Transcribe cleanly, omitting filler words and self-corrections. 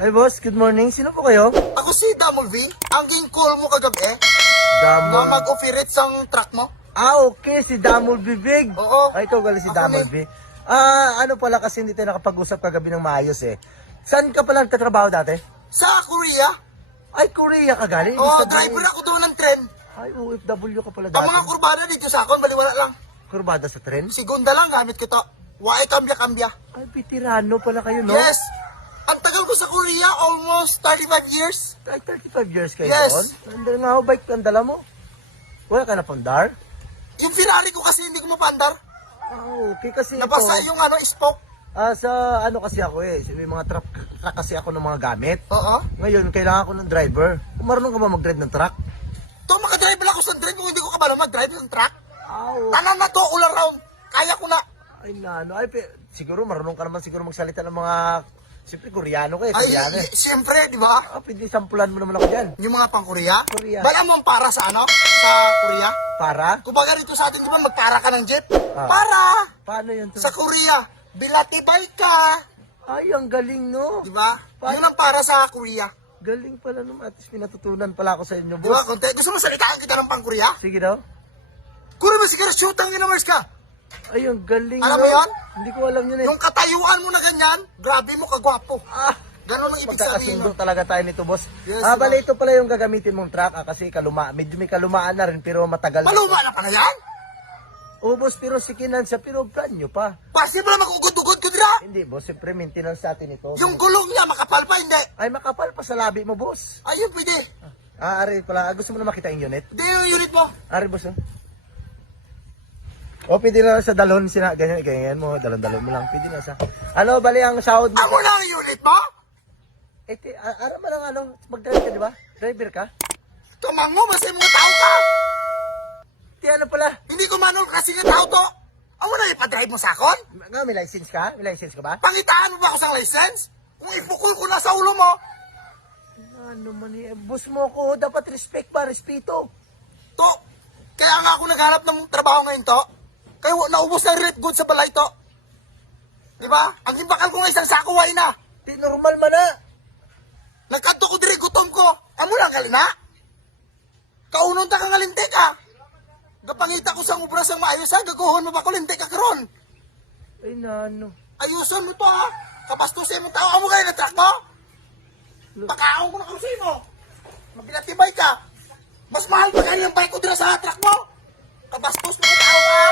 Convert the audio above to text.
Ay boss, good morning. Sino po kayo? Ako si Damol V. Ang ging call mo kagabi na Damol. mag-operate sang truck mo. Okay, si Damol Bibig. Oo. Ay, ikaw galing si Ako Damol B. Ano pala kasi hindi tayo nakapag-usap kagabi ng maayos eh. Saan ka pala nagtatrabaho dati? Sa Korea. Ay, Korea ka galing? Oo, Ibig sabihin- driver ako doon ng tren. Ay, OFW ka pala Ang dati. mga kurbada dito sa akon, baliwala lang. Kurbada sa tren? Segunda lang gamit ko to. Wae kambya-kambya. Ay, veterano pala kayo, no? Yes. Ang tagal ko sa Korea, almost 35 years. Ay, 35 years kayo Yes. doon? Nandun nga ako, bike ang dala mo. Wala ka na pundar? Yung Ferrari ko kasi hindi ko mapandar. Okay, kasi Nabasa ito. yung spoke. Sa ano kasi ako eh, may mga truck kasi ako ng mga gamit. Oo. Ngayon, kailangan ko ng driver. Kung marunong ka ba mag-drive ng truck? To, makadrive lang ako sa tren kung hindi ko kabalo mag-drive ng truck. Aw. Tanan na to, all around. Kaya ko na. Ay, nano. Ay, siguro marunong ka naman siguro magsalita ng mga... Siyempre, Koreano ka eh. Ay, Koreano eh. siyempre, di ba? Pwede sampulan mo naman ako dyan. Yung mga pang-Korea. Korea. Bala mo ang para sa Sa Korea. Para? Kumbaga rito sa atin, di ba, magpara ka ng jeep? Ah. Para! Paano yun? Sa Korea, bilatibay ka. Ay, ang galing, no? Di ba? Yun ang para sa Korea. Galing pala naman. At least pinatutunan pala ako sa inyo, Di ba, boss. konti? Gusto mo salitaan kita ng pang-Korea? Sige daw. Kuro ba siguro shoot ang inamers ka? Ay, ang galing, Alam no? mo yun? Hindi ko alam yun eh. Yung katayuan mo na ganyan, grabe mo kagwapo. Ganon ang ibig sabihin Magkakasundo nun. talaga tayo nito, boss. Yes, Bali, ito pala yung gagamitin mong truck. Kasi medyo may kalumaan na rin, pero matagal Maluma na pa na yan? Oo, boss, pero sikinan siya, pero brand new pa. Possible na mag-ugod-ugod ko dira. Hindi, boss, siyempre maintenance natin ito. Yung gulong niya, makapal pa, hindi. Ay, makapal pa sa labi mo, boss. Ayun, pwede. Ari pala. Gusto mo na makita yung unit? Hindi yung unit mo. Ari, boss. Pwede na sa dalon, ganyan mo, dalon mo lang. Pwede na sa... Ano, bali ang sahod mo? Amo na ang unit mo? Ara mo lang, mag-drive ka, di ba? Driver ka? Tumang mo, masay mga tao ka. Ano pala? Hindi ko manong kasi nga tao to. Amo na ipadrive mo sa akon? May license ka? May license ka ba? Pangitaan mo ba ako sa license? Kung ipukul ko na sa ulo mo, Ano man boss mo ko, dapat respect ba? Respeto. to. Kaya nga ako naghanap ng trabaho ngayon to. Kaya naubos na rip good sa balay to. Diba? Ang himbakal ko nga isang sako ay na. Di normal man na. Nagkanto ko diri gutom ko. Amo lang kalina. Kaunon ta kang alintik ka. Gapangita ko sa ubra sang maayos ha. Gaguhon mo ba ko lintik ka karon? Ay, nano. Ayuson mo to ha. Kapastusin mo tao. Amo kayo na truck mo? Pakaon ko na karusin mo. Mabilatibay ka. Mas mahal pa kanil ang bike ko dira sa truck mo. Kabastos mo tao ka.